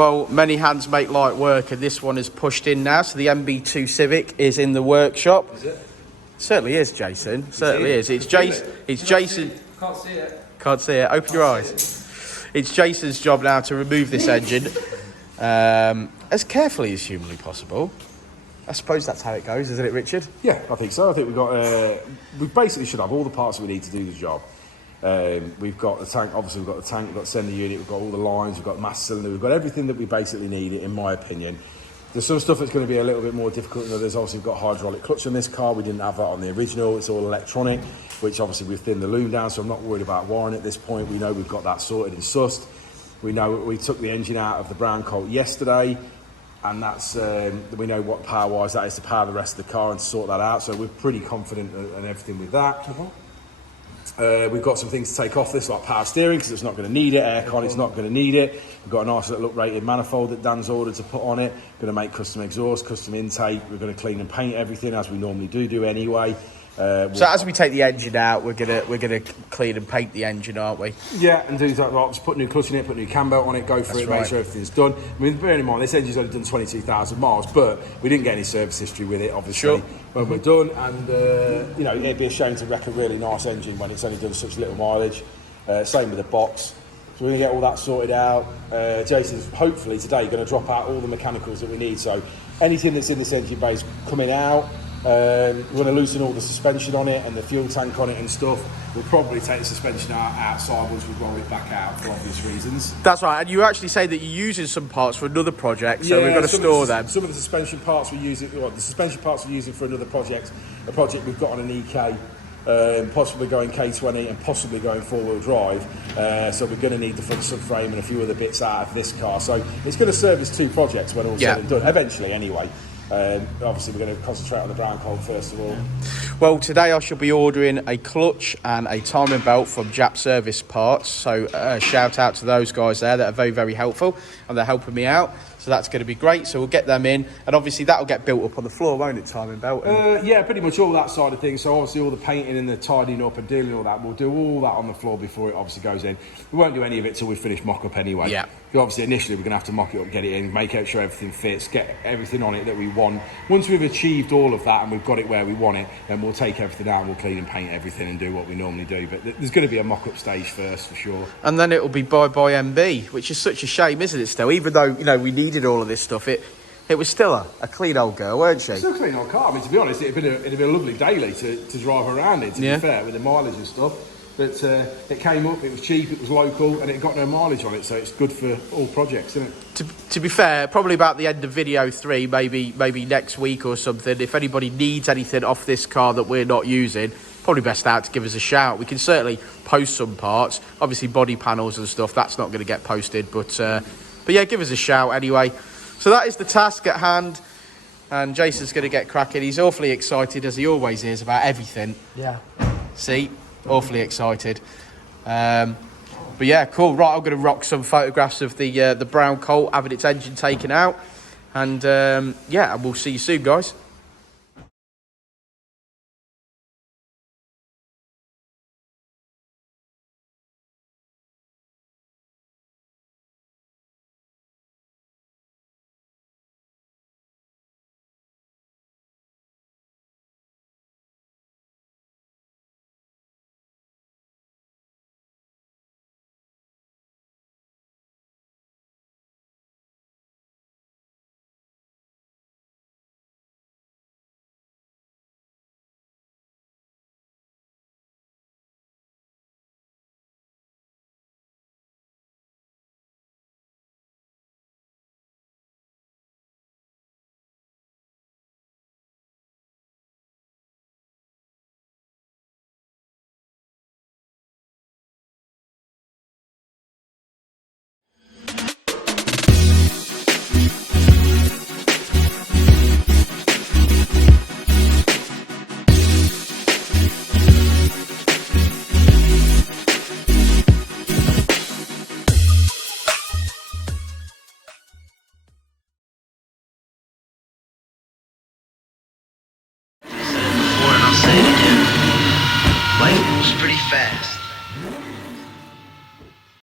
Well, many hands make light work, and this one is pushed in now. So the MB2 Civic is in the workshop. Is it? Certainly is, Jason. Certainly is. It's Jason. It's Jason. Can't see it. Can't see it. Open your eyes. It's Jason's job now to remove this engine as carefully as humanly possible. I suppose that's how it goes, isn't it, Richard? Yeah, I think so. I think we've got. We basically should have all the parts that we need to do the job. We've got the tank. Obviously, we've got the tank. We've got the sender unit. We've got all the lines. We've got the master cylinder. We've got everything that we basically need, in my opinion. There's some stuff that's going to be a little bit more difficult than others. Obviously, we've got hydraulic clutch on this car. We didn't have that on the original. It's all electronic, which obviously we've thinned the loom down, so I'm not worried about wiring at this point. We know we've got that sorted and sussed. We know we took the engine out of the brown Colt yesterday, and that's we know what power-wise that is to power the rest of the car and to sort that out. So we're pretty confident and everything with that. We've got some things to take off this, like power steering, because it's not going to need it. Aircon, it's not going to need it. We've got a nice little uprated manifold that Dan's ordered to put on it. Going to make custom exhaust, custom intake. We're going to clean and paint everything as we normally do anyway. So as we take the engine out, we're gonna clean and paint the engine, aren't we? Yeah, and do that. Like, just put new clutch in it, put new cam belt on it, go for it, make sure everything's done. I mean, bearing in mind this engine's only done 22,000 miles, but we didn't get any service history with it, obviously. When we're done, and you know, it'd be a shame to wreck a really nice engine when it's only done such little mileage. Same with the box. So we're going to get all that sorted out. Jason's hopefully today going to drop out all the mechanicals that we need. So anything that's in this engine bay is coming out. We're going to loosen all the suspension on it and the fuel tank on it and stuff. We'll probably take the suspension outside once we roll it back out for obvious reasons. That's right, and you actually say that you're using some parts for another project, so we've got to store them. Some of the suspension parts we're using, well, the suspension parts we're using for another project, a project we've got on an EK, possibly going K20 and possibly going four-wheel drive. So we're going to need the front subframe and a few other bits out of this car. So it's going to service two projects when all said and done, eventually anyway. Obviously we're going to concentrate on the brown Colt first of all. Well, today I shall be ordering a clutch and a timing belt from Jap Service Parts, so shout out to those guys there that are very, very helpful, and they're helping me out, so that's going to be great. So we'll get them in, and obviously that'll get built up on the floor, won't it, timing belt? Yeah, pretty much all that side of things. So obviously all the painting and the tidying up and dealing all that, we'll do all that on the floor before it obviously goes in. We won't do any of it till we finish mock-up anyway. Yeah. Obviously initially we're going to have to mock it up, get it in, make sure everything fits, get everything on it that we want. Once we've achieved all of that and we've got it where we want it, then we'll take everything out and we'll clean and paint everything and do what we normally do. But there's going to be a mock-up stage first for sure. And then it'll be bye-bye MB, which is such a shame, isn't it, still? Even though, you know, we needed all of this stuff, it was still a clean old girl, weren't she? Still a clean old car. I mean, to be honest, it'd been a lovely daily to drive around it, to be fair, with the mileage and stuff. But it came up, it was cheap, it was local, and it got no mileage on it, so it's good for all projects, isn't it? To be fair, probably about the end of video 3, maybe next week or something, if anybody needs anything off this car that we're not using, probably best out to give us a shout. We can certainly post some parts, obviously body panels and stuff, that's not going to get posted, but yeah, give us a shout anyway. So that is the task at hand, and Jason's going to get cracking. He's awfully excited, as he always is, about everything. Yeah. See? Awfully excited. But yeah, cool. Right, I'm going to rock some photographs of the brown Colt having its engine taken out. And yeah, and we'll see you soon, guys. And I'll say it again. Life moves pretty fast.